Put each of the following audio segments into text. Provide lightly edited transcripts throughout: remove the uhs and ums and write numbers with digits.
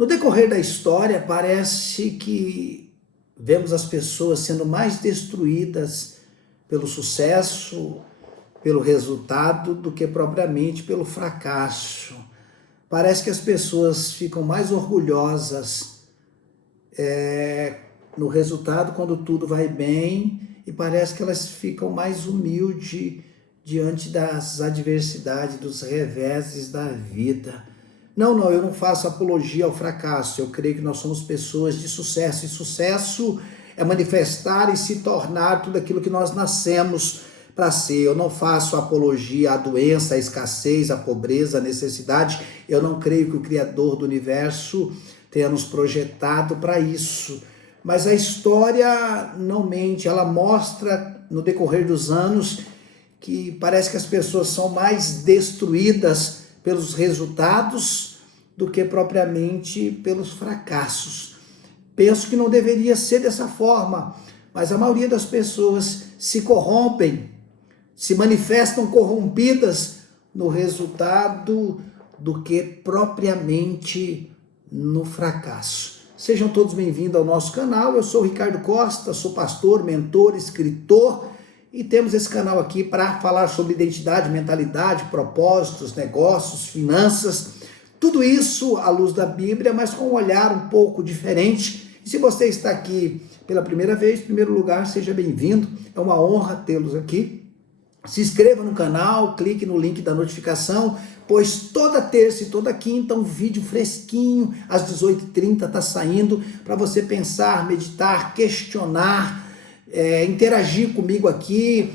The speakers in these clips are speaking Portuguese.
No decorrer da história, parece que vemos as pessoas sendo mais destruídas pelo sucesso, pelo resultado, do que propriamente pelo fracasso. Parece que as pessoas ficam mais orgulhosas no resultado quando tudo vai bem, e parece que elas ficam mais humildes diante das adversidades, dos reveses da vida. Não, eu não faço apologia ao fracasso. Eu creio que nós somos pessoas de sucesso, e sucesso é manifestar e se tornar tudo aquilo que nós nascemos para ser. Eu não faço apologia à doença, à escassez, à pobreza, à necessidade. Eu não creio que o Criador do universo tenha nos projetado para isso. Mas a história não mente, ela mostra no decorrer dos anos que parece que as pessoas são mais destruídas pelos resultados do que propriamente pelos fracassos. Penso que não deveria ser dessa forma, mas a maioria das pessoas se corrompem, se manifestam corrompidas no resultado do que propriamente no fracasso. Sejam todos bem-vindos ao nosso canal. Eu sou o Ricardo Costa, sou pastor, mentor, escritor, e temos esse canal aqui para falar sobre identidade, mentalidade, propósitos, negócios, finanças, tudo isso à luz da Bíblia, mas com um olhar um pouco diferente. E se você está aqui pela primeira vez, em primeiro lugar, seja bem-vindo, é uma honra tê-los aqui. Se inscreva no canal, clique no link da notificação, pois toda terça e toda quinta um vídeo fresquinho, às 18h30 está saindo, para você pensar, meditar, questionar, interagir comigo aqui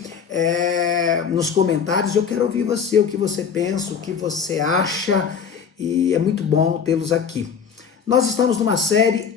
nos comentários. Eu quero ouvir você, o que você pensa, o que você acha, e é muito bom tê-los aqui. Nós estamos numa série,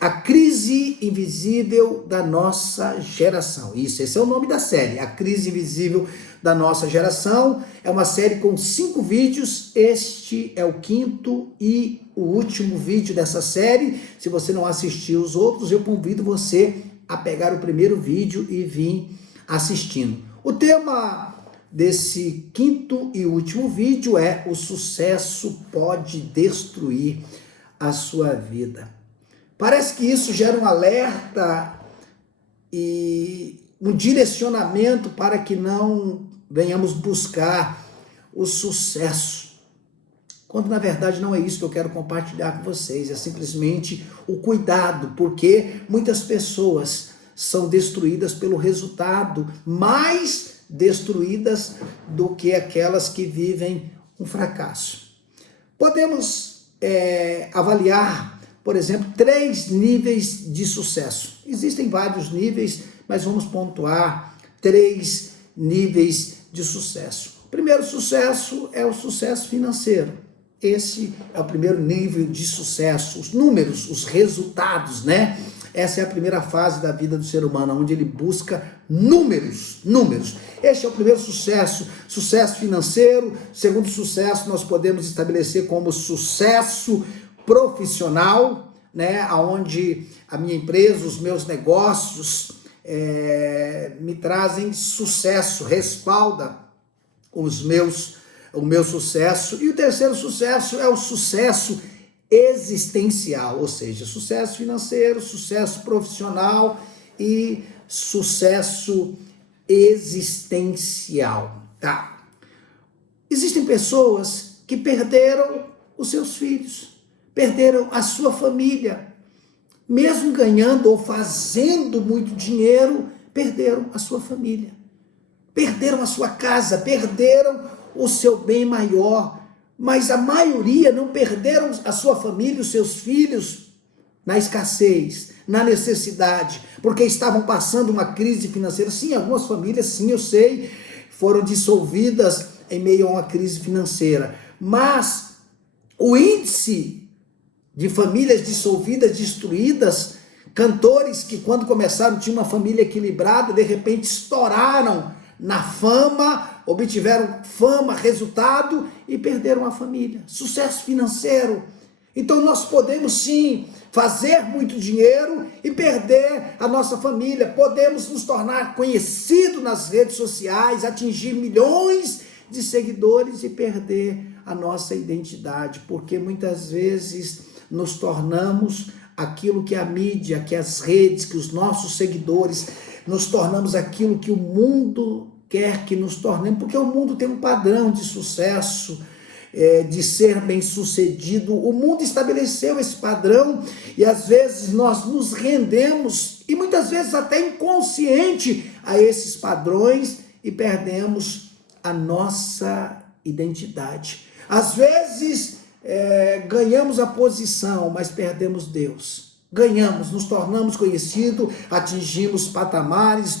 A Crise Invisível da Nossa Geração. Esse é o nome da série, A Crise Invisível da Nossa Geração. É uma série com 5 vídeos, este é o 5º e o último vídeo dessa série. Se você não assistiu os outros, eu convido você a pegar o primeiro vídeo e vir assistindo. O tema desse 5º e último vídeo é: o sucesso pode destruir a sua vida. Parece que isso gera um alerta e um direcionamento para que não venhamos buscar o sucesso, quando na verdade não é isso que eu quero compartilhar com vocês. É simplesmente o cuidado, porque muitas pessoas são destruídas pelo resultado, mais destruídas do que aquelas que vivem um fracasso. Podemos avaliar, por exemplo, 3 níveis de sucesso. Existem vários níveis, mas vamos pontuar 3 níveis de sucesso. O primeiro sucesso é o sucesso financeiro. Esse é o primeiro nível de sucesso. Os números, os resultados, né? Essa é a primeira fase da vida do ser humano, onde ele busca números. Este é o primeiro sucesso, sucesso financeiro. Segundo sucesso, nós podemos estabelecer como sucesso profissional, né? Onde a minha empresa, os meus negócios me trazem sucesso, respalda o meu sucesso. E o terceiro sucesso é o sucesso existencial, ou seja, sucesso financeiro, sucesso profissional e sucesso existencial, tá? Existem pessoas que perderam os seus filhos, perderam a sua família, mesmo ganhando ou fazendo muito dinheiro, perderam a sua família, perderam a sua casa, perderam o seu bem maior. Mas a maioria não perderam a sua família, os seus filhos, na escassez, na necessidade, porque estavam passando uma crise financeira. Sim, algumas famílias, sim, eu sei, foram dissolvidas em meio a uma crise financeira. Mas o índice de famílias dissolvidas, destruídas, cantores que quando começaram tinham uma família equilibrada, de repente estouraram na fama, obtiveram fama, resultado e perderam a família. Sucesso financeiro. Então nós podemos sim fazer muito dinheiro e perder a nossa família. Podemos nos tornar conhecidos nas redes sociais, atingir milhões de seguidores e perder a nossa identidade, porque muitas vezes nos tornamos aquilo que a mídia, que as redes, que os nossos seguidores, nos tornamos aquilo que o mundo quer que nos tornemos, porque o mundo tem um padrão de sucesso, de ser bem-sucedido. O mundo estabeleceu esse padrão e às vezes nós nos rendemos, e muitas vezes até inconsciente, a esses padrões e perdemos a nossa identidade. Às vezes ganhamos a posição, mas perdemos Deus. Ganhamos, nos tornamos conhecidos, atingimos patamares,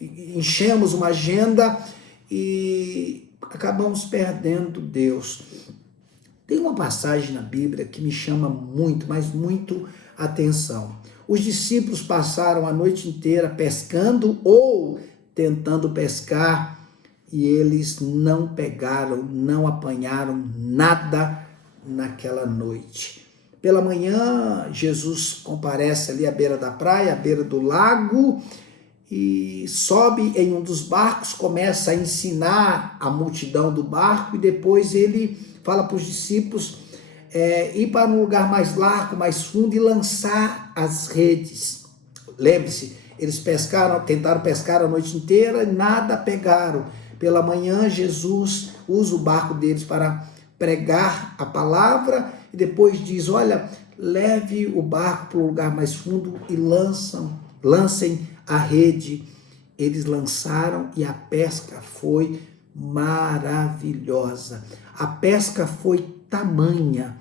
enchemos uma agenda e acabamos perdendo Deus. Tem uma passagem na Bíblia que me chama muito, mas muito atenção. Os discípulos passaram a noite inteira pescando ou tentando pescar e eles não pegaram, não apanharam nada naquela noite. Pela manhã, Jesus comparece ali à beira da praia, à beira do lago, e sobe em um dos barcos, começa a ensinar a multidão do barco, e depois ele fala para os discípulos ir para um lugar mais largo, mais fundo e lançar as redes. Lembre-se, eles tentaram pescar a noite inteira e nada pegaram. Pela manhã, Jesus usa o barco deles para pregar a palavra e depois diz, olha, leve o barco para o lugar mais fundo e lancem a rede. Eles lançaram e a pesca foi maravilhosa. A pesca foi tamanha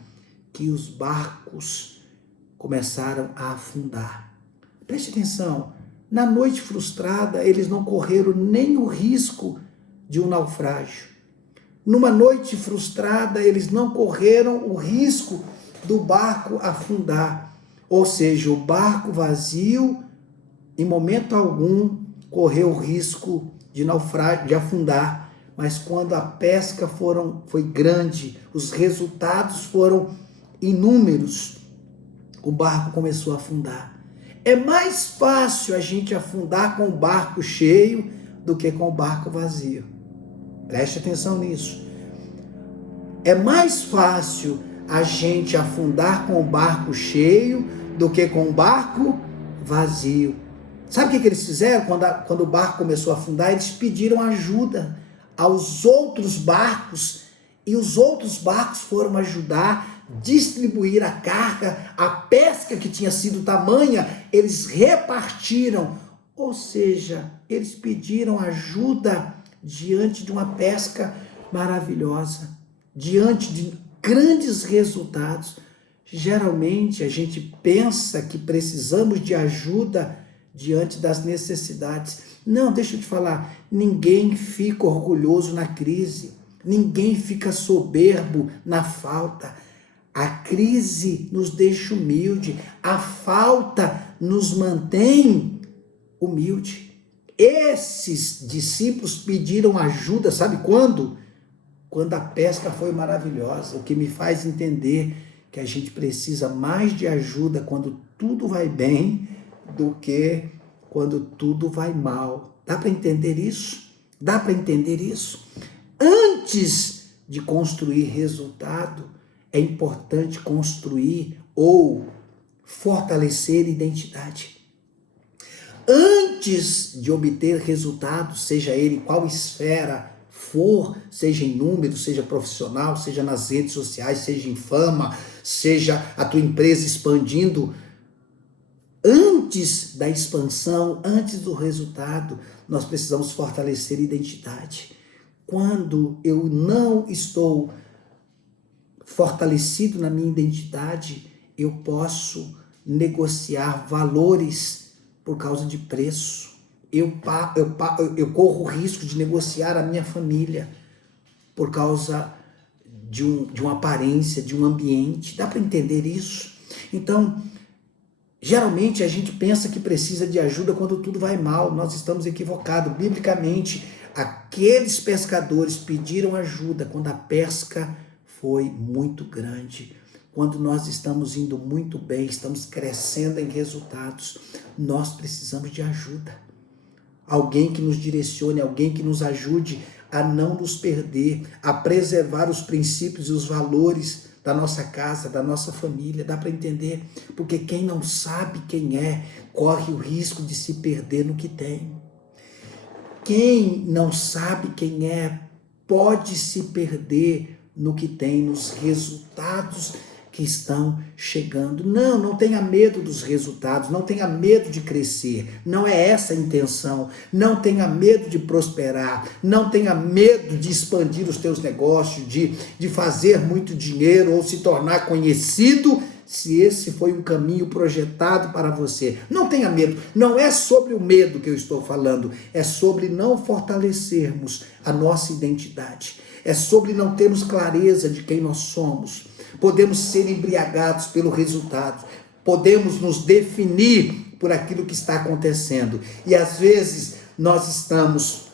que os barcos começaram a afundar. Preste atenção, na noite frustrada eles não correram nem o risco de um naufrágio. Numa noite frustrada eles não correram o risco do barco afundar. Ou seja, o barco vazio em momento algum correu o risco de naufrágio, de afundar, mas quando a pesca foi grande, os resultados foram inúmeros, o barco começou a afundar. É mais fácil a gente afundar com o barco cheio do que com o barco vazio. Preste atenção nisso. É mais fácil a gente afundar com o barco cheio do que com o barco vazio. Sabe o que eles fizeram quando o barco começou a afundar? Eles pediram ajuda aos outros barcos e os outros barcos foram ajudar, distribuir a carga, a pesca que tinha sido tamanha, eles repartiram. Ou seja, eles pediram ajuda diante de uma pesca maravilhosa, diante de grandes resultados. Geralmente a gente pensa que precisamos de ajuda diante das necessidades. Não, deixa eu te falar, ninguém fica orgulhoso na crise, ninguém fica soberbo na falta. A crise nos deixa humilde, a falta nos mantém humilde. Esses discípulos pediram ajuda, sabe quando? Quando a pesca foi maravilhosa, o que me faz entender que a gente precisa mais de ajuda quando tudo vai bem do que quando tudo vai mal. Dá para entender isso? Dá para entender isso? Antes de construir resultado, é importante construir ou fortalecer identidade. Antes de obter resultado, seja ele qual esfera for, seja em número, seja profissional, seja nas redes sociais, seja em fama, seja a tua empresa expandindo, antes da expansão, antes do resultado, nós precisamos fortalecer identidade. Quando eu não estou fortalecido na minha identidade, eu posso negociar valores por causa de preço. Eu corro o risco de negociar a minha família por causa de uma aparência, de um ambiente. Dá para entender isso? Então, geralmente a gente pensa que precisa de ajuda quando tudo vai mal. Nós estamos equivocados. Biblicamente, aqueles pescadores pediram ajuda quando a pesca foi muito grande. Quando nós estamos indo muito bem, estamos crescendo em resultados, nós precisamos de ajuda. Alguém que nos direcione, alguém que nos ajude a não nos perder, a preservar os princípios e os valores da nossa casa, da nossa família. Dá para entender? Porque quem não sabe quem é, corre o risco de se perder no que tem. Quem não sabe quem é, pode se perder no que tem, nos resultados que estão chegando. Não tenha medo dos resultados, não tenha medo de crescer, não é essa a intenção. Não tenha medo de prosperar, não tenha medo de expandir os teus negócios, de fazer muito dinheiro ou se tornar conhecido, se esse foi um caminho projetado para você. Não tenha medo, não é sobre o medo que eu estou falando, é sobre não fortalecermos a nossa identidade, é sobre não termos clareza de quem nós somos. Podemos ser embriagados pelo resultado, podemos nos definir por aquilo que está acontecendo, e às vezes nós estamos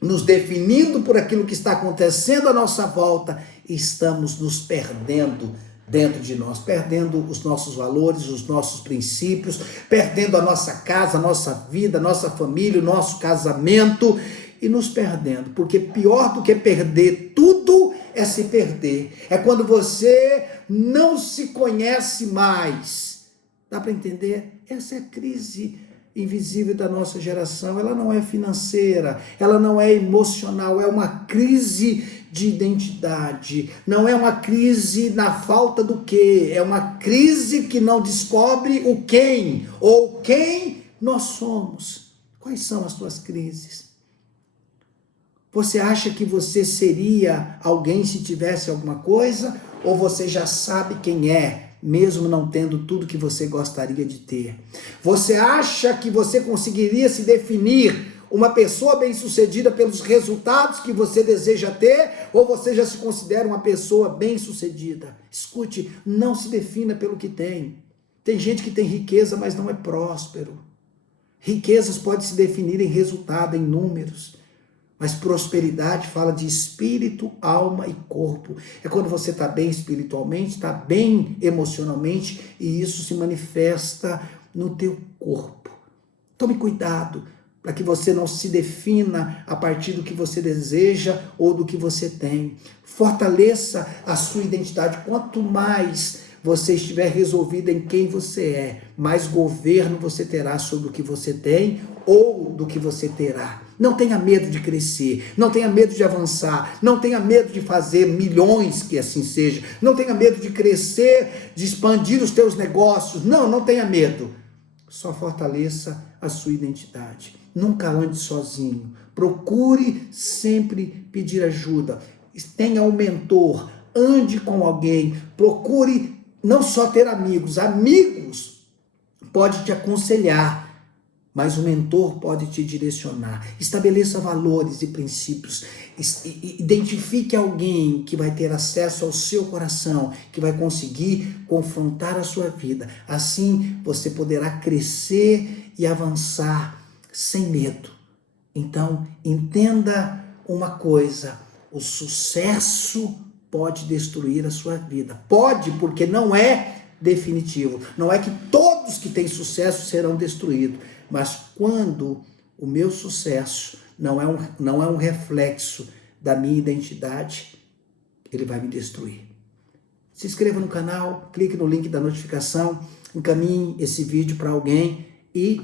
nos definindo por aquilo que está acontecendo à nossa volta e estamos nos perdendo dentro de nós, perdendo os nossos valores, os nossos princípios, perdendo a nossa casa, a nossa vida, a nossa família, o nosso casamento, e nos perdendo, porque pior do que perder tudo é se perder. É quando você não se conhece mais. Dá para entender? Essa é a crise invisível da nossa geração. Ela não é financeira, ela não é emocional, é uma crise de identidade. Não é uma crise na falta do quê, é uma crise que não descobre o quem, ou quem nós somos. Quais são as tuas crises? Você acha que você seria alguém se tivesse alguma coisa? Ou você já sabe quem é, mesmo não tendo tudo que você gostaria de ter? Você acha que você conseguiria se definir uma pessoa bem-sucedida pelos resultados que você deseja ter? Ou você já se considera uma pessoa bem-sucedida? Escute, não se defina pelo que tem. Tem gente que tem riqueza, mas não é próspero. Riquezas podem se definir em resultado, em números. Mas prosperidade fala de espírito, alma e corpo. É quando você está bem espiritualmente, está bem emocionalmente, e isso se manifesta no teu corpo. Tome cuidado para que você não se defina a partir do que você deseja ou do que você tem. Fortaleça a sua identidade. Quanto mais você estiver resolvido em quem você é, mais governo você terá sobre o que você tem ou do que você terá. Não tenha medo de crescer, não tenha medo de avançar, não tenha medo de fazer milhões, que assim seja, não tenha medo de crescer, de expandir os teus negócios, não tenha medo. Só fortaleça a sua identidade. Nunca ande sozinho, procure sempre pedir ajuda, tenha um mentor, ande com alguém, procure não só ter amigos pode te aconselhar, mas o mentor pode te direcionar. Estabeleça valores e princípios. Identifique alguém que vai ter acesso ao seu coração, que vai conseguir confrontar a sua vida. Assim, você poderá crescer e avançar sem medo. Então, entenda uma coisa: o sucesso pode destruir a sua vida. Pode, porque não é definitivo. Não é que todos que têm sucesso serão destruídos. Mas quando o meu sucesso não é um reflexo da minha identidade, ele vai me destruir. Se inscreva no canal, clique no link da notificação, encaminhe esse vídeo para alguém e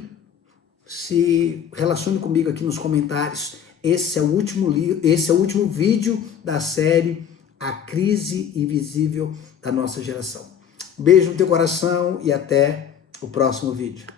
se relacione comigo aqui nos comentários. Esse é o último vídeo da série A Crise Invisível da Nossa Geração. Um beijo no teu coração e até o próximo vídeo.